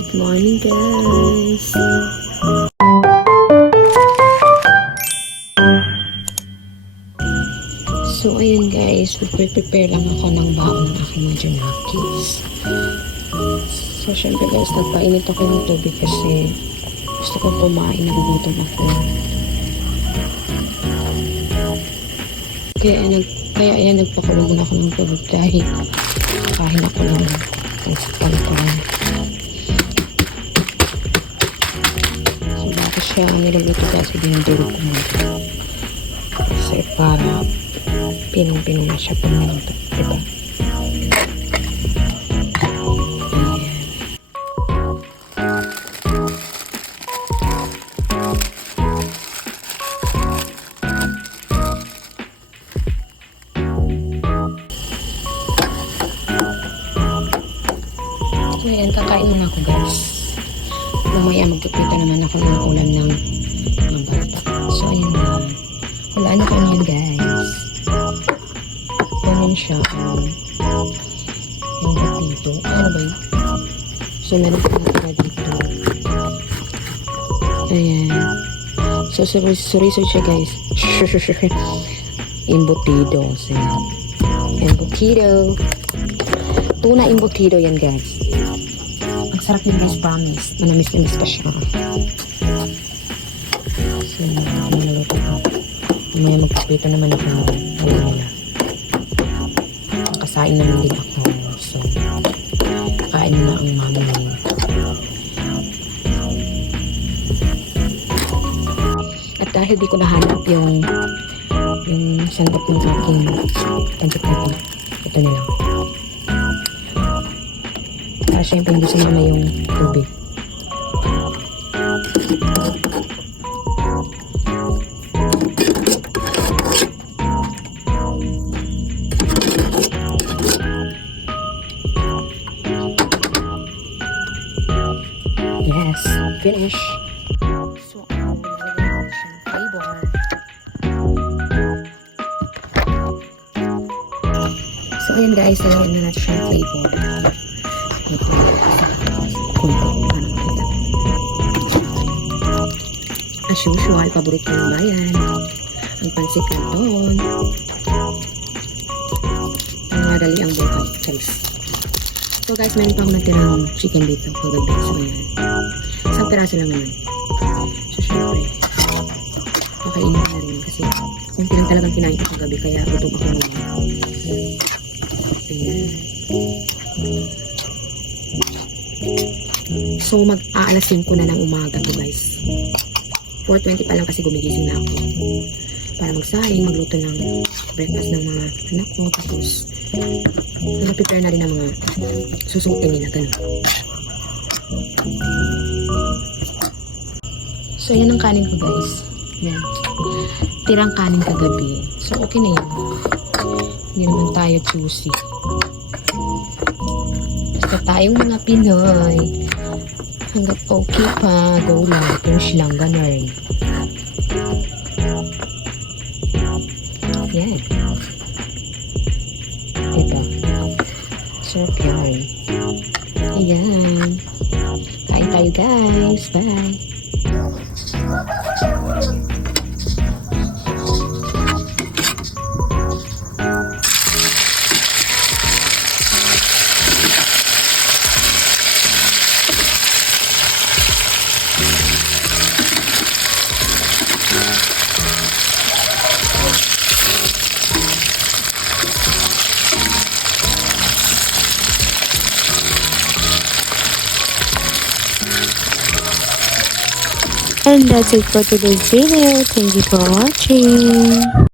Good morning, guys. So, ayun guys, prepare lang ako ng baon ng aking mga junakis. So, syempre guys, nagpainit ako ng tubig kasi gusto ko kumain, nagugutom ako. Kaya ayan, nagpakulo muna ako ng tubig dahil kain ako ng pansipan. So, bakit siya niluluto kasi dinudurog ko muna. Kasi para pinong-pinong na siya pag niluto, diba? So, ayan, kakain muna ako, guys. Mamaya magpipita naman ako ng ulam ng mga bata. So, ayan na. Wala na kami yan, guys. Ganyan siya. Yung dito. Ano ba yun? So, meron pa natira dito. Ayan. So, sorry siya, guys. Embutido. So, embutido. Tuna embutido yan, guys. Ang sarap yun, guys, promise. Manamis-namis pa siya. So, nalaluto ko. Mamaya magpapita naman ako ng nila. Kasain naman din ako. So, kain na ang mami. At dahil di ko nahanap yung sandok ng aking pancit-pancit, ito na lang. Siyempre hindi sumama yung tubig. Yes, finish. So, nalagyan natin siyang flavor. So, ayan guys, nalagyan na natin siyang flavor. As usual, paborito ng bayan ang pansit canton, ang madali ang buhay, guys. So guys, meron pa ako natirang chicken dito kagabi. So yan, isang piraso lang naman. So syempre makainin na rin kasi kung lang talagang kinain ko kagabi, kaya gutom ako ngayon. Ayan. So, mag-aalas 5 na ng umaga to, guys. 4:20 pa lang kasi gumigising na ako. Para magsaing, magluto ng breakfast ng mga anak ko. Tapos, mag-prepare na rin ng mga susutin nila, gano'n. So, yan ang kanin ko, guys. Yan. Tirang kanin kagabi. So, okay na yun. Hindi naman tayo choosy. Basta tayong mga Pinoy. Hanggat okay pa, go lang. Push lang, ganun. Yan. Diba? Sarap yan. Ayan. Kain tayo, guys. Bye. And that's it for today's video. Thank you for watching.